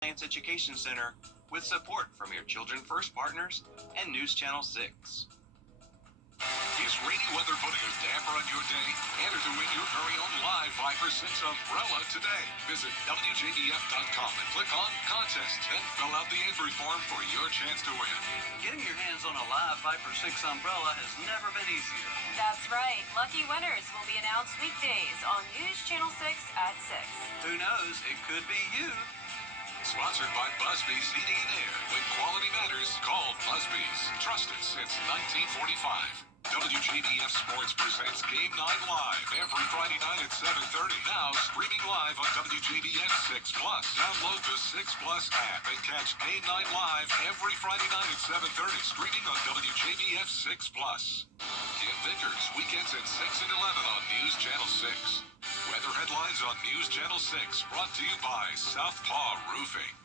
Science Education Center with support from your Children First partners and News Channel 6. Is rainy weather putting a damper on your day? Enter to win your very own live Viper 6 umbrella today. Visit WJBF.com and click on Contest and fill out the entry form for your chance to win. Getting your hands on a live Viper 6 umbrella has never been easier. That's right. Lucky winners will be announced weekdays on News Channel 6 at 6. Who knows? It could be you. Sponsored by Busby's Heating and Air. When quality matters, call Busby's. Trusted since 1945. WJBF Sports presents Game 9 Live every Friday night at 7:30. Now streaming live on WJBF 6 Plus. Download the 6 Plus app and catch Game 9 Live every Friday night at 7:30. Streaming on WJBF 6 Plus. Kim Vickers, weekends at 6 and 11 on News Channel 6. Weather headlines on News Channel 6, brought to you by Southpaw Roofing.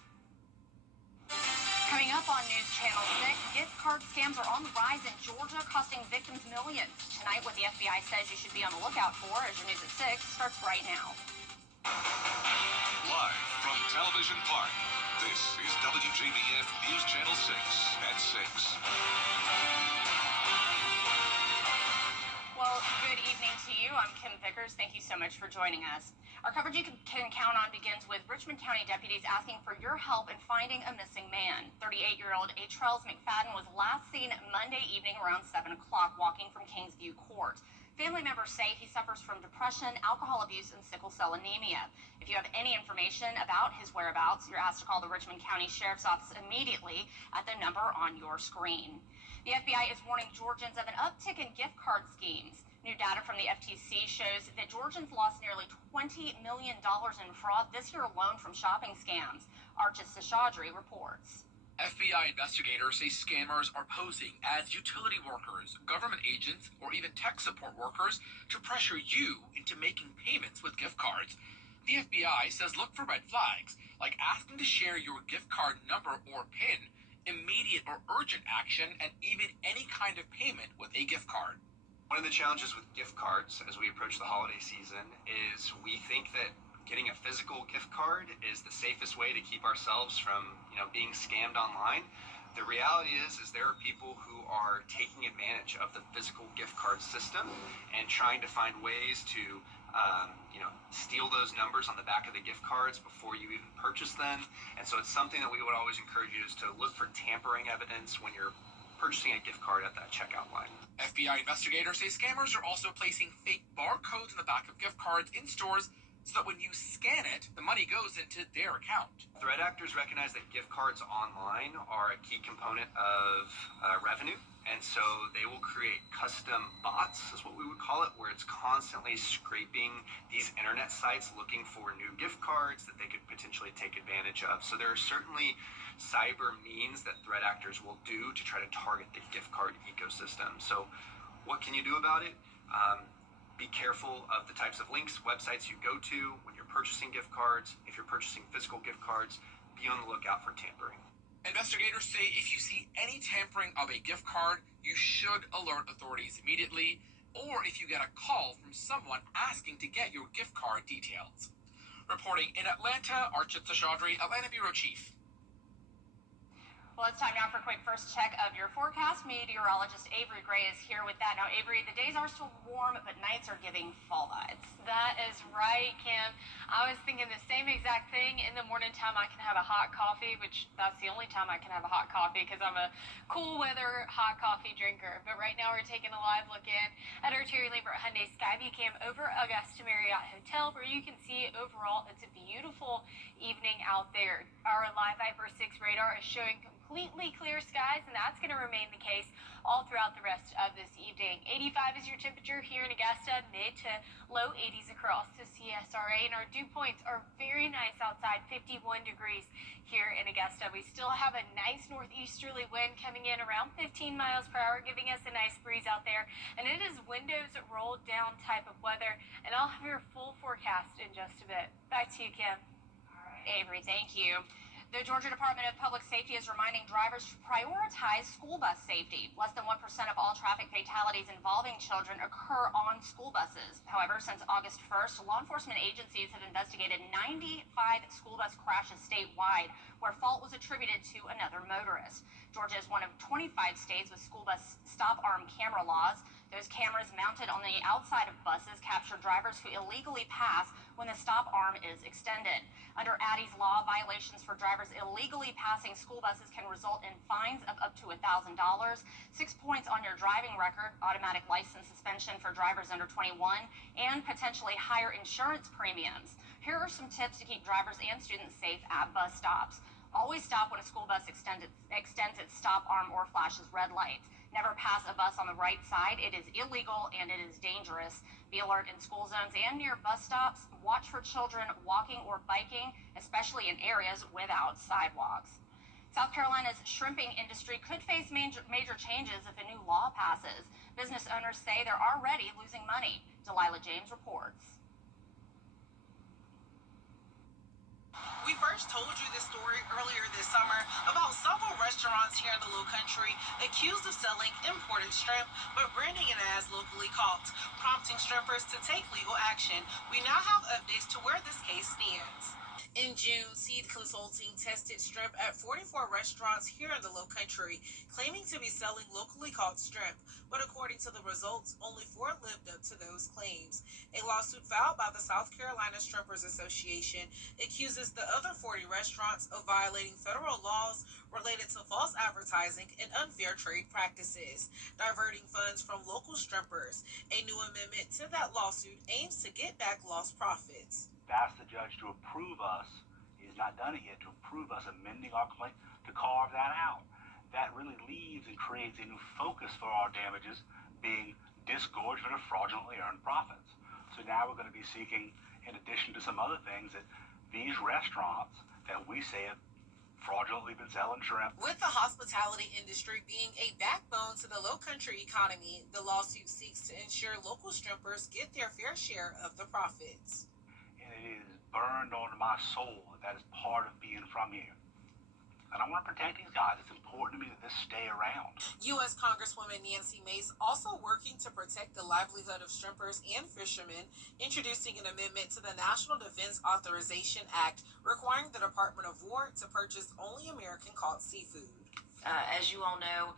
Coming up on News Channel 6, gift card scams are on the rise in Georgia, costing victims millions. Tonight, what the FBI says you should be on the lookout for as your news at 6 starts right now. Live from Television Park, this is WJBF News Channel 6 at 6. Well, good evening to you. I'm Kim Vickers. Thank you so much for joining us. Our coverage you can count on begins with Richmond County deputies asking for your help in finding a missing man. 38-year-old Atrells McFadden was last seen Monday evening around 7 o'clock walking from Kingsview Court. Family members say he suffers from depression, alcohol abuse, and sickle cell anemia. If you have any information about his whereabouts, you're asked to call the Richmond County Sheriff's Office immediately at the number on your screen. The FBI is warning Georgians of an uptick in gift card schemes. New data from the FTC shows that Georgians lost nearly $20 million in fraud this year alone from shopping scams. Archis Seshadri reports. FBI investigators say scammers are posing as utility workers, government agents, or even tech support workers to pressure you into making payments with gift cards. The FBI says look for red flags, like asking to share your gift card number or PIN, immediate or urgent action, and even any kind of payment with a gift card. One of the challenges with gift cards as we approach the holiday season is we think that getting a physical gift card is the safest way to keep ourselves from, being scammed online. The reality is there are people who are taking advantage of the physical gift card system and trying to find ways to, steal those numbers on the back of the gift cards before you even purchase them. And so it's something that we would always encourage you is to look for tampering evidence when you're purchasing a gift card at that checkout line. FBI investigators say scammers are also placing fake barcodes in the back of gift cards in stores so that when you scan it, the money goes into their account. Threat actors recognize that gift cards online are a key component of revenue, and so they will create custom bots, is what we would call it, where it's constantly scraping these internet sites looking for new gift cards that they could potentially take advantage of. So there are certainly cyber means that threat actors will do to try to target the gift card ecosystem. So what can you do about it? Be careful of the types of links, websites you go to when you're purchasing gift cards. If you're purchasing physical gift cards, be on the lookout for tampering. Investigators say if you see any tampering of a gift card, you should alert authorities immediately, or if you get a call from someone asking to get your gift card details. Reporting in Atlanta, Archit Seshadri, Atlanta Bureau Chief. Well, it's time now for a quick first check of your forecast. Meteorologist Avery Gray is here with that. Now, Avery, the days are still warm, but nights are giving fall vibes. That is right, Kim. I was thinking the same exact thing. In the morning time, I can have a hot coffee, which that's the only time I can have a hot coffee because I'm a cool weather hot coffee drinker. But right now, we're taking a live look in at our Terry Lambert Hyundai Skyview Cam over Augusta Marriott Hotel, where you can see overall it's a beautiful evening out there. Our live Viper 6 radar is showing completely clear skies, and that's going to remain the case all throughout the rest of this evening. 85 is your temperature here in Augusta, mid to low 80s across the CSRA, and our dew points are very nice outside, 51 degrees here in Augusta. We still have a nice northeasterly wind coming in around 15 miles per hour, giving us a nice breeze out there, and it is windows rolled down type of weather, and I'll have your full forecast in just a bit. Back to you, Kim. Avery, thank you. The Georgia Department of Public Safety is reminding drivers to prioritize school bus safety. Less than 1% of all traffic fatalities involving children occur on school buses. However, since August 1st, law enforcement agencies have investigated 95 school bus crashes statewide where fault was attributed to another motorist. Georgia is one of 25 states with school bus stop arm camera laws. Those cameras mounted on the outside of buses capture drivers who illegally pass when the stop arm is extended. Under Addie's law, violations for drivers illegally passing school buses can result in fines of up to $1,000, 6 points on your driving record, automatic license suspension for drivers under 21, and potentially higher insurance premiums. Here are some tips to keep drivers and students safe at bus stops. Always stop when a school bus extends its stop arm or flashes red lights. Never pass a bus on the right side. It is illegal and it is dangerous. Be alert in school zones and near bus stops. Watch for children walking or biking, especially in areas without sidewalks. South Carolina's shrimping industry could face major changes if a new law passes. Business owners say they're already losing money. Delilah James reports. We first told you this story earlier this summer about several restaurants here in the Low Country accused of selling imported shrimp, but branding it as locally caught, prompting shrimpers to take legal action. We now have updates to where this case stands. In June, Seed Consulting tested shrimp at 44 restaurants here in the Low Country, claiming to be selling locally caught shrimp. But according to the results, only 4 lived up to those claims. A lawsuit filed by the South Carolina Shrimpers Association accuses the other 40 restaurants of violating federal laws related to false advertising and unfair trade practices, diverting funds from local shrimpers. A new amendment to that lawsuit aims to get back lost profits. Ask the judge to approve us, he's not done it yet, to approve us amending our complaint to carve that out. That really leaves and creates a new focus for our damages being disgorgement of fraudulently earned profits. So now we're going to be seeking, in addition to some other things, that these restaurants that we say have fraudulently been selling shrimp. With the hospitality industry being a backbone to the Low Country economy, the lawsuit seeks to ensure local shrimpers get their fair share of the profits. It is burned onto my soul that is part of being from here. And I want to protect these guys. It's important to me that this stay around. U.S. Congresswoman Nancy Mace also working to protect the livelihood of shrimpers and fishermen, introducing an amendment to the National Defense Authorization Act requiring the Department of War to purchase only American-caught seafood. As you all know,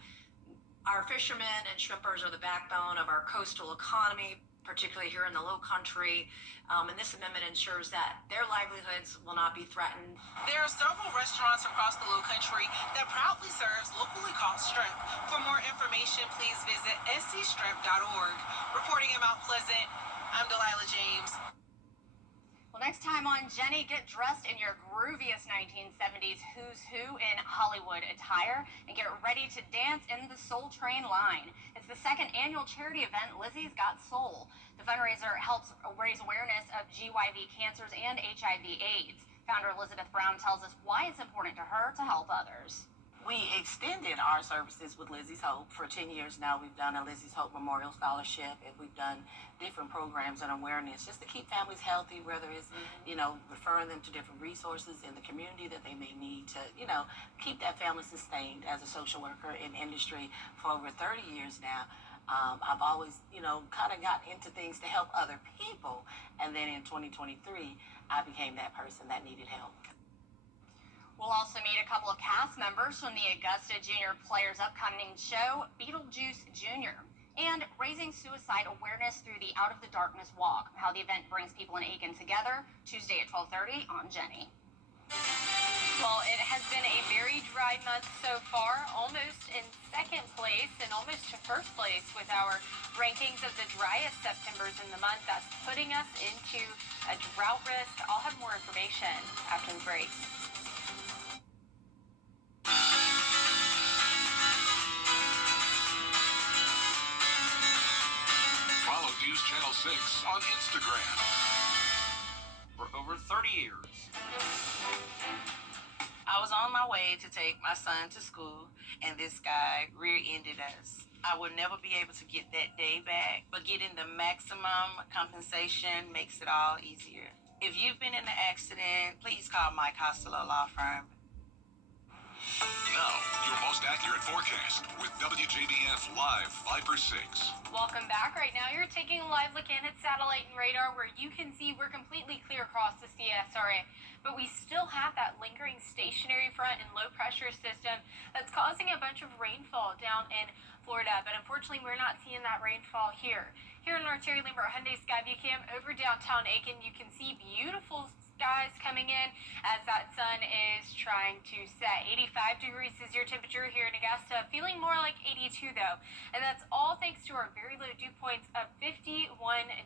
our fishermen and shrimpers are the backbone of our coastal economy, particularly here in the Low Country, and this amendment ensures that their livelihoods will not be threatened. There are several restaurants across the Low Country that proudly serves locally caught shrimp. For more information, please visit scshrimp.org. Reporting in Mount Pleasant, I'm Delilah James. Well, next time on Jenny, get dressed in your grooviest 1970s Who's Who in Hollywood attire and get ready to dance in the Soul Train line. It's the second annual charity event, Lizzie's Got Soul. The fundraiser helps raise awareness of GYV cancers and HIV/AIDS. Founder Elizabeth Brown tells us why it's important to her to help others. We extended our services with Lizzie's Hope for 10 years now. We've done a Lizzie's Hope Memorial Scholarship, and we've done different programs and awareness just to keep families healthy, whether it's, referring them to different resources in the community that they may need to, keep that family sustained. As a social worker in industry for over 30 years now, I've always, kind of got into things to help other people. And then in 2023, I became that person that needed help. We'll also meet a couple of cast members from the Augusta Junior Players' upcoming show, Beetlejuice Jr., and raising suicide awareness through the Out of the Darkness Walk, how the event brings people in Aiken together, Tuesday at 12:30 on Jenny. Well, it has been a very dry month so far, almost in second place and almost to first place with our rankings of the driest Septembers in the month. That's putting us into a drought risk. I'll have more information after the break. Follow News Channel 6 on Instagram. For over 30 years. I was on my way to take my son to school, and this guy rear-ended us. I would never be able to get that day back, but getting the maximum compensation makes it all easier. If you've been in an accident, please call Mike Costello Law Firm. weather and forecast with WJBF Live 5 for 6. Welcome back. Right now, you're taking a live look in at satellite and radar, where you can see we're completely clear across the CSRA, but we still have that lingering stationary front and low pressure system that's causing a bunch of rainfall down in Florida. But unfortunately, we're not seeing that rainfall here. Here in our Terry Lambert Hyundai Skyview Cam over downtown Aiken, you can see beautiful skies coming in as that sun is trying to set. 85 degrees is your temperature here in Augusta, feeling more like 82 though. And that's all thanks to our very low dew points of 51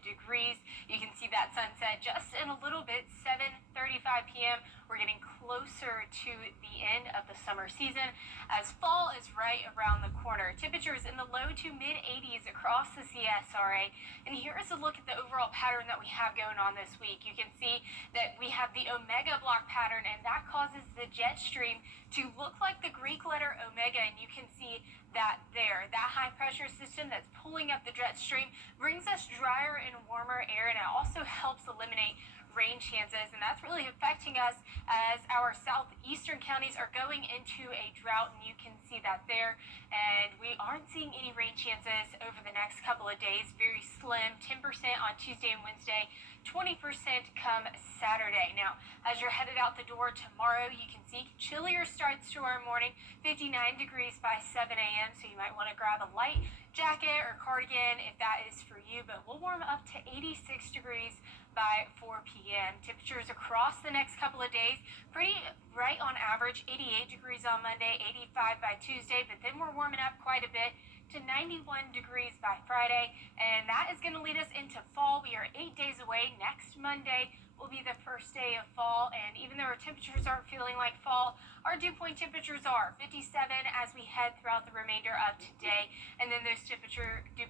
degrees. You can see that sunset just in a little bit, 7:35 p.m. We're getting closer to the end of the summer season as fall is right around the corner. Temperatures in the low to mid 80s across the CSRA. And here's a look at the overall pattern that we have going on this week. You can see that we have the omega block pattern, and that causes the jet stream to look like the Greek letter omega, and you can see that there. That high pressure system that's pulling up the jet stream brings us drier and warmer air, and it also helps eliminate rain chances, and that's really affecting us as our southeastern counties are going into a drought, and you can see that there. And we aren't seeing any rain chances over the next couple of days. Very slim, 10% on Tuesday and Wednesday, 20% come Saturday. Now, as you're headed out the door tomorrow, you can see chillier starts to our morning, 59 degrees by 7 a.m., so you might want to grab a light jacket or cardigan if that is for you, but we'll warm up to 86 degrees by 4 p.m. Temperatures across the next couple of days, pretty right on average, 88 degrees on Monday, 85 by Tuesday, but then we're warming up quite a bit to 91 degrees by Friday, and that is going to lead us into fall. We are 8 days away. Next Monday will be the first day of fall, and even though our temperatures aren't feeling like fall, our dew point temperatures are 57 as we head throughout the remainder of today, and then those dew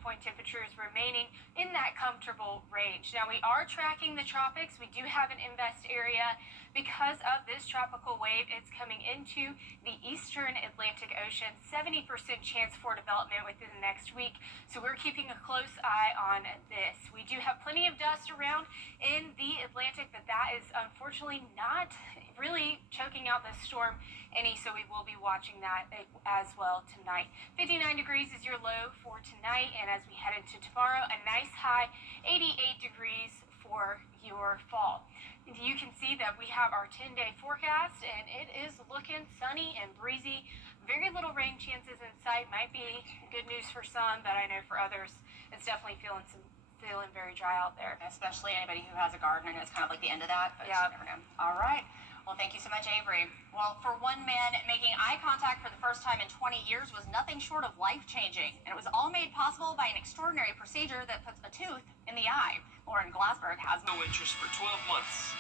point temperatures remaining in that comfortable range. Now, we are tracking the tropics. We do have an invest area because of this tropical wave. It's coming into the eastern Atlantic Ocean, 70% chance for development within the next week, so we're keeping a close eye on this. We do have plenty of dust around in the Atlantic, but that is unfortunately not really choking out the storm any, so we will be watching that as well tonight. 59 degrees is your low for tonight, and as we head into tomorrow, a nice high 88 degrees for your fall. You can see that we have our 10-day forecast, and it is looking sunny and breezy. Very little rain chances in sight. Might be good news for some, but I know for others it's definitely feeling very dry out there. Especially anybody who has a garden, and it's kind of like the end of that. But Yeah. you never know. All right. Well, thank you so much, Avery. Well, for one man, making eye contact for the first time in 20 years was nothing short of life-changing. And it was all made possible by an extraordinary procedure that puts a tooth in the eye. Lauren Glassberg has No interest for 12 months.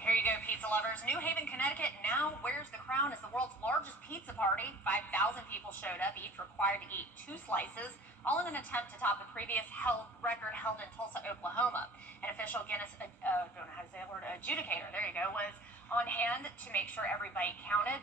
Here you go, pizza lovers. New Haven, Connecticut now wears the crown as the world's largest pizza party. 5,000 people showed up, each required to eat 2 slices, all in an attempt to top the previous record held in Tulsa, Oklahoma. An official Guinness, don't know how to say that word, adjudicator, there you go, was on hand to make sure every bite counted.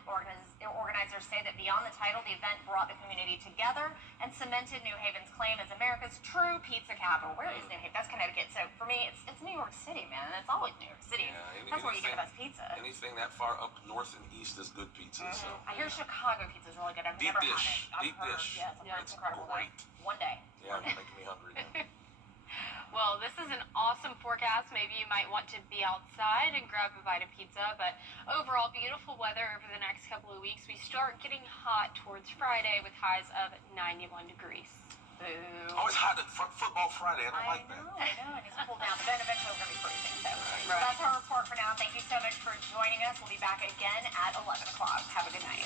Organizers say that beyond the title, the event brought the community together and cemented New Haven's claim as America's true pizza capital. Where is New Haven? That's Connecticut. So for me, it's New York City, man, and it's always New York City. That's where you get the best pizza. Anything that far up north and east is good pizza. So I hear Chicago pizza is really good. I've deep never dish, had it. I've deep heard, dish. Yeah, it's incredible. Great. One day. Yeah, you're making me hungry now. Well, this is an awesome forecast. Maybe you might want to be outside and grab a bite of pizza, but overall, beautiful weather over the next couple of weeks. We start getting hot towards Friday with highs of 91 degrees. Boo. Always hot at Football Friday. I don't like that. I know. It needs to cool down, but then eventually we're going to be freezing. So that's our report for now. Thank you so much for joining us. We'll be back again at 11 o'clock. Have a good night.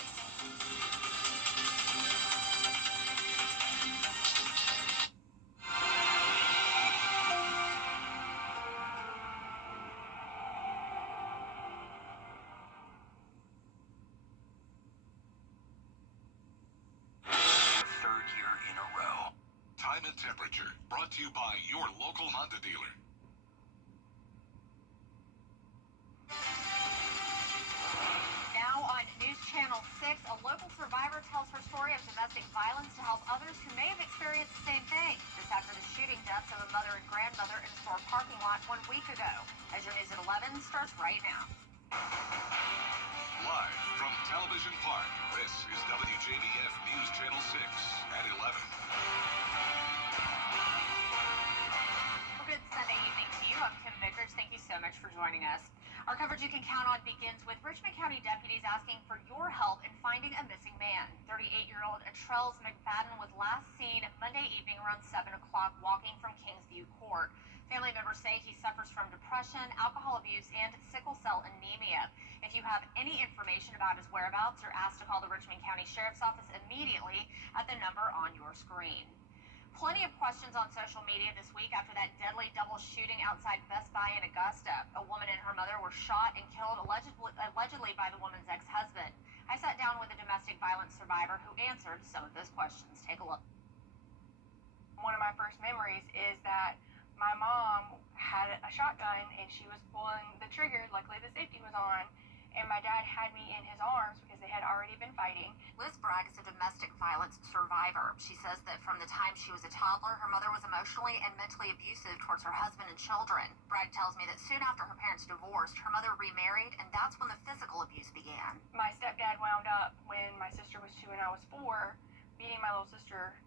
Third year in a row. Time and temperature brought to you by your local Honda dealer. Now on News Channel 6, a local survivor tells her story of domestic violence to help others who may have experienced the same thing. This after the shooting deaths of a mother and grandmother in a store parking lot 1 week ago. As your News at 11 starts right now. Live from Television Park, this WJBF News Channel 6 at 11. Well, good Sunday evening to you. I'm Kim Vickers. Thank you so much for joining us. Our coverage you can count on begins with Richmond County deputies asking for your help in finding a missing man. 38-year-old Atrells McFadden was last seen Monday evening around 7 o'clock walking from Kingsview Court. Family members say he suffers from depression, alcohol abuse, and sickle cell anemia. If you have any information about his whereabouts, you're asked to call the Richmond County Sheriff's Office immediately at the number on your screen. Plenty of questions on social media this week after that deadly double shooting outside Best Buy in Augusta. A woman and her mother were shot and killed allegedly by the woman's ex-husband. I sat down with a domestic violence survivor who answered some of those questions. Take a look. One of my first memories is that my mom had a shotgun and she was pulling the trigger. Luckily the safety was on, and my dad had me in his arms because they had already been fighting. Liz Bragg is a domestic violence survivor. She says that from the time she was a toddler, her mother was emotionally and mentally abusive towards her husband and children. Bragg tells me that soon after her parents divorced, her mother remarried, and that's when the physical abuse began. My stepdad wound up, when my sister was 2 and I was 4, beating my little sister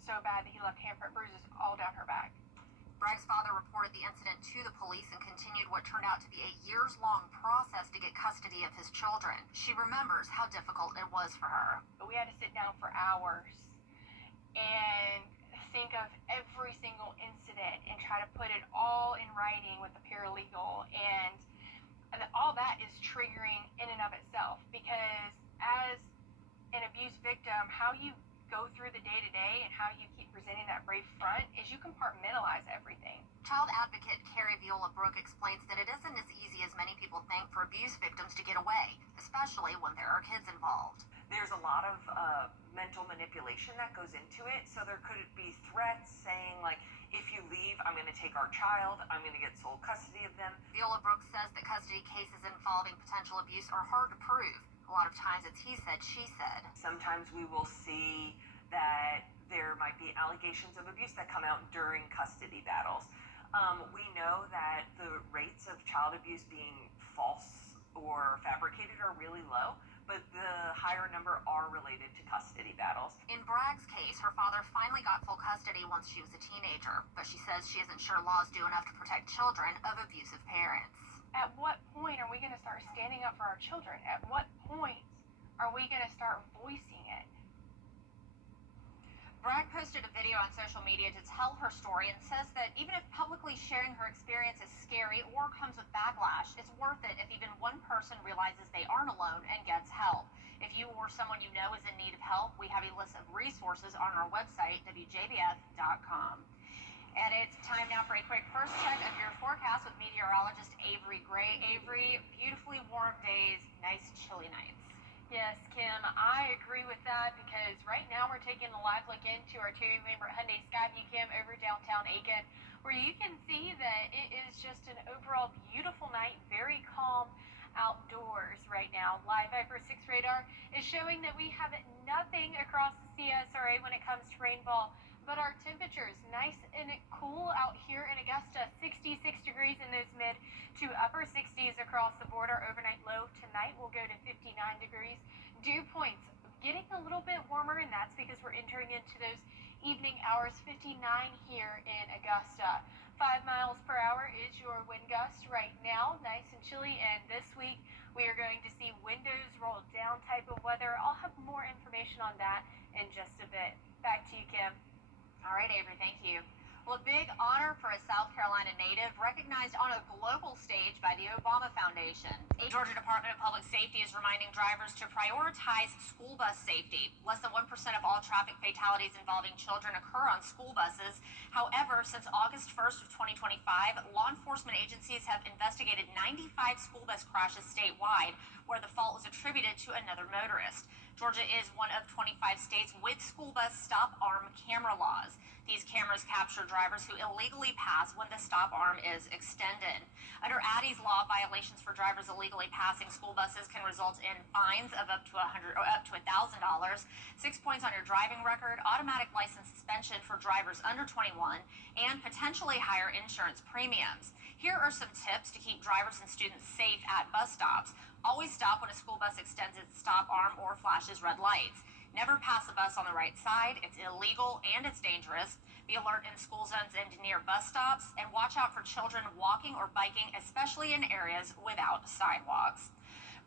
so bad that he left handprint bruises all down her back. Bragg's father reported the incident to the police and continued what turned out to be a years-long process to get custody of his children. She remembers how difficult it was for her. We had to sit down for hours and think of every single incident and try to put it all in writing with the paralegal, and all that is triggering in and of itself, because as an abuse victim, how you go through the day-to-day and how you keep presenting that brave front is you compartmentalize everything. Child advocate Carrie Viola Brooke explains that it isn't as easy as many people think for abuse victims to get away, especially when there are kids involved. There's a lot of mental manipulation that goes into it, so there could be threats saying, like, if you leave, I'm going to take our child, I'm going to get sole custody of them. Viola Brooke says that custody cases involving potential abuse are hard to prove. A lot of times it's he said, she said. Sometimes we will see that there might be allegations of abuse that come out during custody battles. We know that the rates of child abuse being false or fabricated are really low, but the higher number are related to custody battles. In Bragg's case, her father finally got full custody once she was a teenager, but she says she isn't sure laws do enough to protect children of abusive parents. At what point are we going to start standing up for our children? At what point are we going to start voicing it? Bragg posted a video on social media to tell her story and says that even if publicly sharing her experience is scary or comes with backlash, it's worth it if even one person realizes they aren't alone and gets help. If you or someone you know is in need of help, we have a list of resources on our website, WJBF.com. And it's time now for a quick first check of your forecast with meteorologist Avery Gray. Avery, beautifully warm days, nice chilly nights. Yes, Kim, I agree with that, because right now we're taking a live look into our Terry Lambert Hyundai Skyview Cam over downtown Aiken, where you can see that it is just an overall beautiful night, very calm outdoors right now. Live Viper 6 radar is showing that we have nothing across the CSRA when it comes to rainfall, but our temperatures nice and cool out here in Augusta, 66 degrees in those mid to upper 60s across the board. Our overnight low tonight will go to 59 degrees. Dew points getting a little bit warmer, and that's because we're entering into those evening hours. 59 here in Augusta. 5 miles per hour is your wind gust right now, nice and chilly, and this week we are going to see windows rolled down type of weather. I'll have more information on that in just a bit. Back to you, Kim. All right, Avery, thank you. Well, a big honor for a South Carolina native recognized on a global stage by the Obama Foundation. The Georgia Department of Public Safety is reminding drivers to prioritize school bus safety. Less than 1% of all traffic fatalities involving children occur on school buses. However, since August 1st of 2025, law enforcement agencies have investigated 95 school bus crashes statewide where the fault was attributed to another motorist. Georgia is one of 25 states with school bus stop arm camera laws. These cameras capture drivers who illegally pass when the stop arm is extended. Under Addie's law, violations for drivers illegally passing school buses can result in fines of up to $100 or up to $1,000, 6 points on your driving record, automatic license suspension for drivers under 21, and potentially higher insurance premiums. Here are some tips to keep drivers and students safe at bus stops. Always stop when a school bus extends its stop arm or flashes red lights. Never pass a bus on the right side. It's illegal and it's dangerous. Be alert in school zones and near bus stops, and watch out for children walking or biking, especially in areas without sidewalks.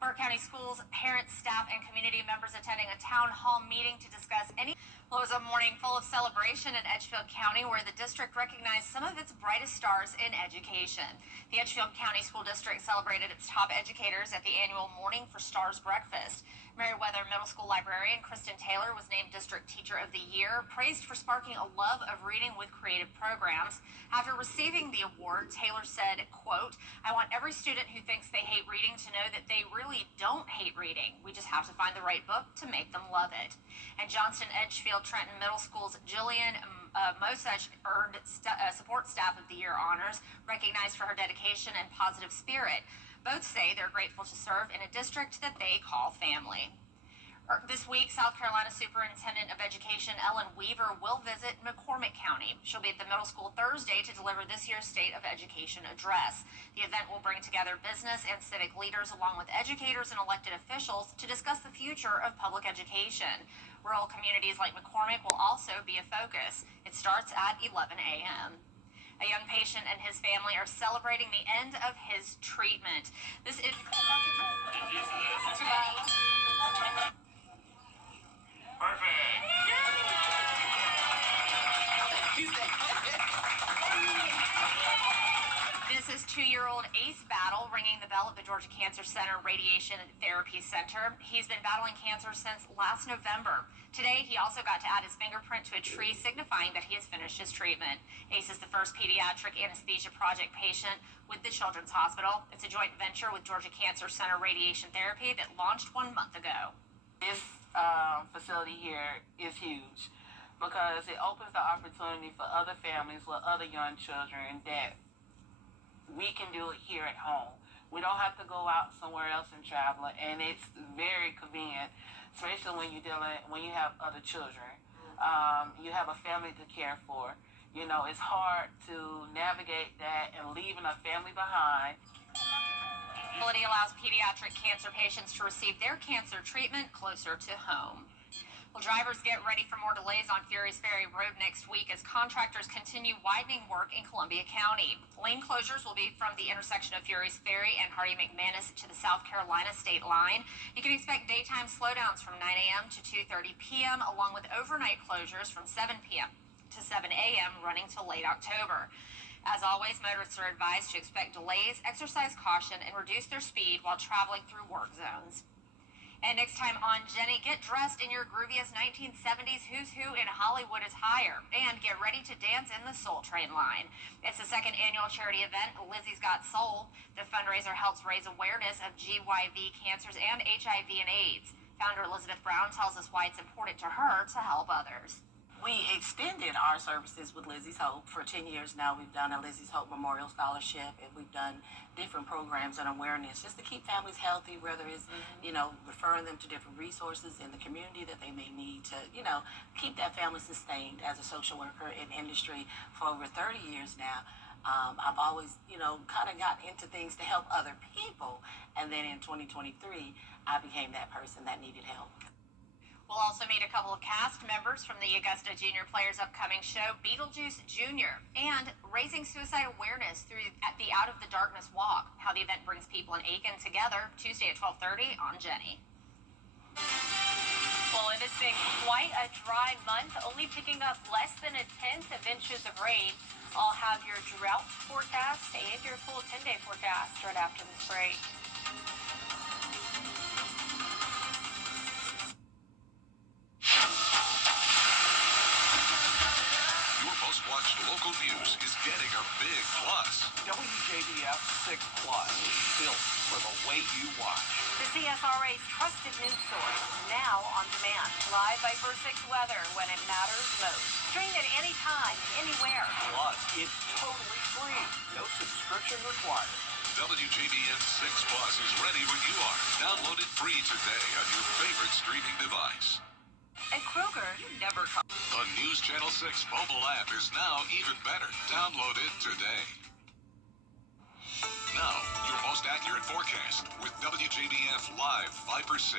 Burke County Schools, parents, staff, and community members attending a town hall meeting to discuss any. Well, it was a morning full of celebration in Edgefield County, where the district recognized some of its brightest stars in education. The Edgefield County School District celebrated its top educators at the annual Morning for Stars breakfast. Meriwether Middle School librarian Kristen Taylor was named District Teacher of the Year, praised for sparking a love of reading with creative programs. After receiving the award, Taylor said, quote, "I want every student who thinks they hate reading to know that they really don't hate reading. We just have to find the right book to make them love it." And Johnston Edgefield Trenton Middle School's Jillian Mosuch earned Support Staff of the Year honors, recognized for her dedication and positive spirit. Both say they're grateful to serve in a district that they call family. This week, South Carolina Superintendent of Education Ellen Weaver will visit McCormick County. She'll be at the middle school Thursday to deliver this year's State of Education address. The event will bring together business and civic leaders along with educators and elected officials to discuss the future of public education. Rural communities like McCormick will also be a focus. It starts at 11 a.m. A young patient and his family are celebrating the end of his treatment. This is... This is 2-year-old Ace Battle ringing the bell at the Georgia Cancer Center Radiation Therapy Center. He's been battling cancer since last November. Today, he also got to add his fingerprint to a tree, signifying that he has finished his treatment. Ace is the first pediatric anesthesia project patient with the Children's Hospital. It's a joint venture with Georgia Cancer Center Radiation Therapy that launched 1 month ago. This facility here is huge because it opens the opportunity for other families with other young children that we can do it here at home. We don't have to go out somewhere else and travel, and it's very convenient, especially when when you have other children. You have a family to care for. You know, it's hard to navigate that and leaving a family behind. The facility allows pediatric cancer patients to receive their cancer treatment closer to home. Well, drivers get ready for more delays on Furys Ferry Road next week as contractors continue widening work in Columbia County. Lane closures will be from the intersection of Furys Ferry and Hardy McManus to the South Carolina state line. You can expect daytime slowdowns from 9 a.m. to 2:30 p.m., along with overnight closures from 7 p.m. to 7 a.m. running till late October. As always, motorists are advised to expect delays, exercise caution, and reduce their speed while traveling through work zones. And next time on Jenny, get dressed in your grooviest 1970s Who's Who in Hollywood is Higher, and get ready to dance in the Soul Train line. It's the second annual charity event, Lizzie's Got Soul. The fundraiser helps raise awareness of GYV cancers and HIV and AIDS. Founder Elizabeth Brown tells us why it's important to her to help others. We extended our services with Lizzie's Hope. For 10 years now, we've done a Lizzie's Hope Memorial Scholarship, and we've done different programs and awareness just to keep families healthy, whether it's, referring them to different resources in the community that they may need to, keep that family sustained. As a social worker in industry for over 30 years now, I've always, kind of gotten into things to help other people. And then in 2023, I became that person that needed help. We'll also meet a couple of cast members from the Augusta Junior Players' upcoming show, Beetlejuice Jr., and raising suicide awareness through the Out of the Darkness Walk, how the event brings people in Aiken together, Tuesday at 12:30 on Jenny. Well, it has been quite a dry month, only picking up less than 1/10 of inches of rain. I'll have your drought forecast and your full 10-day forecast right after this break. Watched local news is getting a big plus. WJBF 6 Plus, built for the way you watch. The CSRA's trusted news source, now on demand. Live by First 6 weather when it matters most. Stream it anytime, anywhere. Plus, it's totally free. No subscription required. WJBF 6 Plus is ready when you are. Download it free today on your favorite streaming device. At Kroger, you never come. The News Channel 6 mobile app is now even better. Download it today. Now, your most accurate forecast with WJBF Live 5 or 6.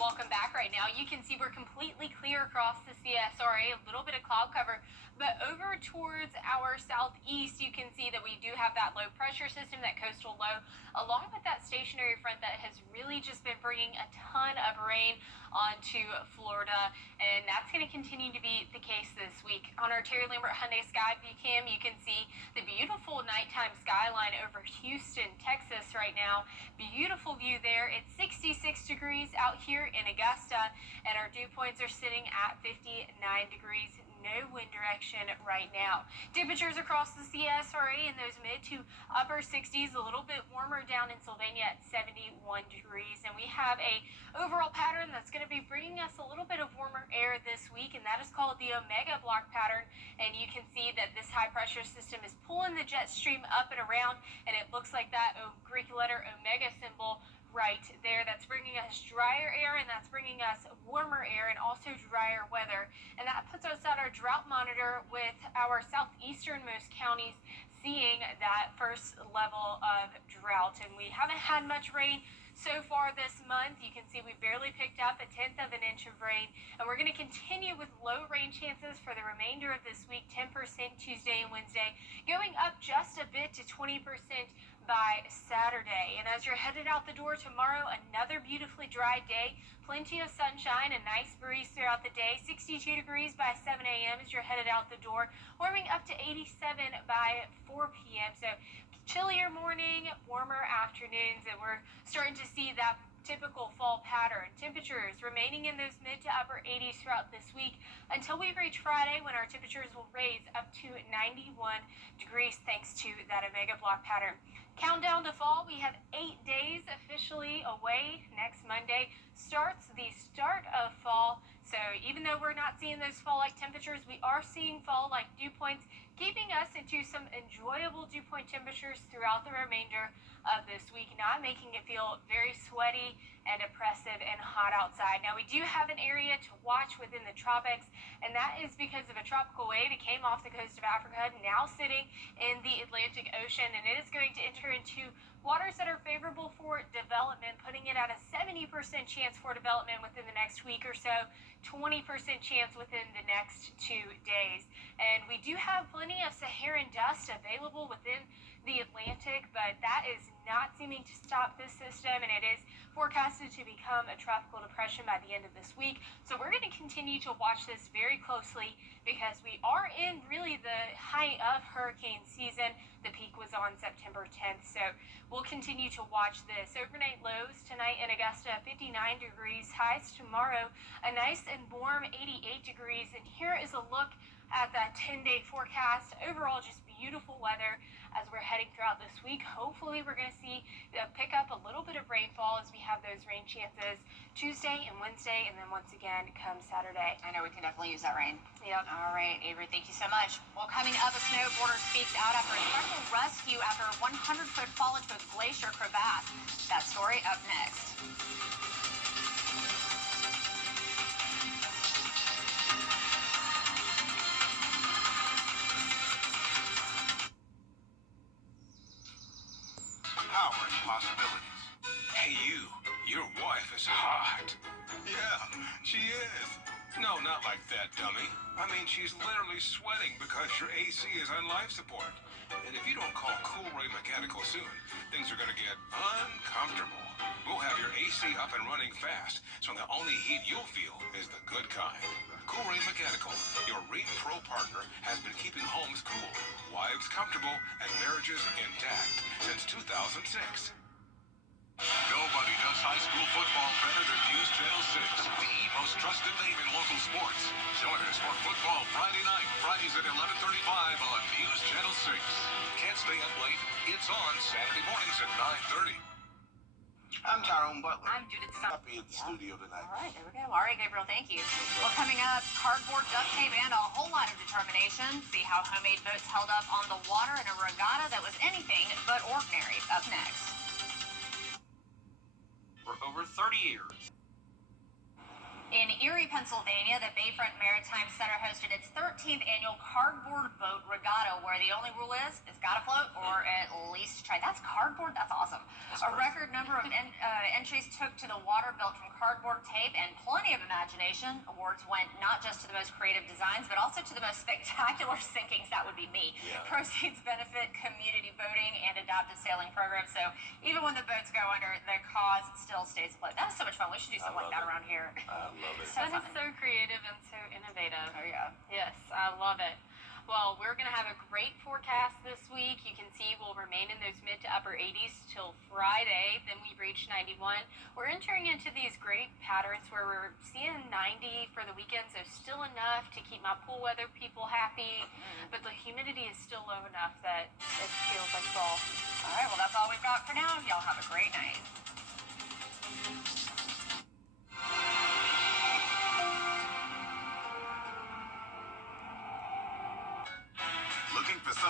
Welcome back. Right now, you can see we're completely clear across the CSRA, a little bit of cloud cover, but over towards our southeast, you can see that we do have that low pressure system, that coastal low, along with that stationary front that has really just been bringing a ton of rain onto Florida, and that's going to continue to be the case this week. On our Terry Lambert Hyundai Sky View Cam, you can see the beautiful nighttime skyline over Houston, Texas right now. Beautiful view there. It's 66 degrees out here in Augusta, and our dew points are sitting at 59 degrees. No wind direction right now. Temperatures across the CSRA in those mid to upper 60s, a little bit warmer down in Sylvania at 71 degrees. And we have a overall pattern that's going to be bringing us a little bit of warmer air this week, and that is called the Omega Block pattern. And you can see that this high pressure system is pulling the jet stream up and around, and it looks like that Greek letter Omega symbol right there. That's bringing us drier air, and that's bringing us warmer air and also drier weather. And that puts us at our drought monitor with our southeasternmost counties seeing that first level of drought. And we haven't had much rain so far this month. You can see we barely picked up 1/10 of an inch of rain, and we're going to continue with low rain chances for the remainder of this week, 10% Tuesday and Wednesday, going up just a bit to 20% by Saturday. And as you're headed out the door tomorrow, another beautifully dry day, plenty of sunshine, a nice breeze throughout the day, 62 degrees by 7 a.m. as you're headed out the door, warming up to 87 by 4 p.m. So chillier morning, warmer afternoons, and we're starting to see that typical fall pattern. Temperatures remaining in those mid to upper 80s throughout this week until we reach Friday, when our temperatures will raise up to 91 degrees thanks to that Omega Block pattern. Countdown to fall, we have 8 days officially away. Next Monday starts the start of fall. So even though we're not seeing those fall-like temperatures, we are seeing fall-like dew points, keeping us into some enjoyable dew point temperatures throughout the remainder of this week, not making it feel very sweaty and oppressive and hot outside. Now, we do have an area to watch within the tropics, and that is because of a tropical wave. It came off the coast of Africa, now sitting in the Atlantic Ocean, and it is going to enter into waters that are favorable for development, putting it at a 70% chance for development within the next week or so, 20% chance within the next 2 days. And we do have plenty of Saharan dust available within the Atlantic, but that is not seeming to stop this system, and it is forecasted to become a tropical depression by the end of this week. So we're going to continue to watch this very closely because we are in really the height of hurricane season. The peak was on September 10th, so we'll continue to watch this. Overnight lows tonight in Augusta, 59 degrees. Highs tomorrow, a nice and warm 88 degrees. And here is a look at that 10-day forecast. Overall, just beautiful weather as we're heading throughout this week. Hopefully, we're going to see pick up a little bit of rainfall as we have those rain chances Tuesday and Wednesday, and then once again come Saturday. I know we can definitely use that rain. Yep. All right, Avery, thank you so much. Well, coming up, a snowboarder speaks out after a special rescue after a 100-foot fall into a glacier crevasse. That story up next. Power and possibilities. Hey, your wife is hot. Yeah, she is. No, not like that, dummy. I mean, she's literally sweating because your AC is on life support. And if you don't call Cool Ray Mechanical soon, things are going to get uncomfortable. We'll have your AC up and running fast, so the only heat you'll feel is the good kind. Cool Ray Mechanical, your Rheem Pro partner, has been keeping homes cool, wives comfortable, and marriages intact since 2006. Nobody does high school football better than News Channel 6, the most trusted name in local sports. Join us for football Friday night, Fridays at 11:35 on News Channel 6. Can't stay up late? It's on Saturday mornings at 9:30. I'm Tyrone Butler. I'm Judith Happy at the studio tonight. All right, there we go. All right, Gabriel, thank you. Well, coming up, cardboard duct tape and a whole lot of determination. See how homemade boats held up on the water in a regatta that was anything but ordinary. Up next. For over 30 years. In Erie, Pennsylvania, the Bayfront Maritime Center hosted its 13th annual cardboard boat regatta, where the only rule is it's got to float or at least try. That's cardboard? That's awesome. A record number of entries took to the water built from cardboard tape, and plenty of imagination. Awards went not just to the most creative designs, but also to the most spectacular sinkings. That would be me. Yeah. Proceeds benefit community boating and adaptive sailing programs. So even when the boats go under, the cause still stays afloat. That is so much fun. We should do something like that around here. Love it. That is so creative and so innovative. Oh, yeah. Yes, I love it. Well, we're going to have a great forecast this week. You can see we'll remain in those mid to upper 80s till Friday. Then we reach 91. We're entering into these great patterns where we're seeing 90 for the weekend, so still enough to keep my pool weather people happy. But the humidity is still low enough that it feels like fall. All right, well, that's all we've got for now. Y'all have a great night.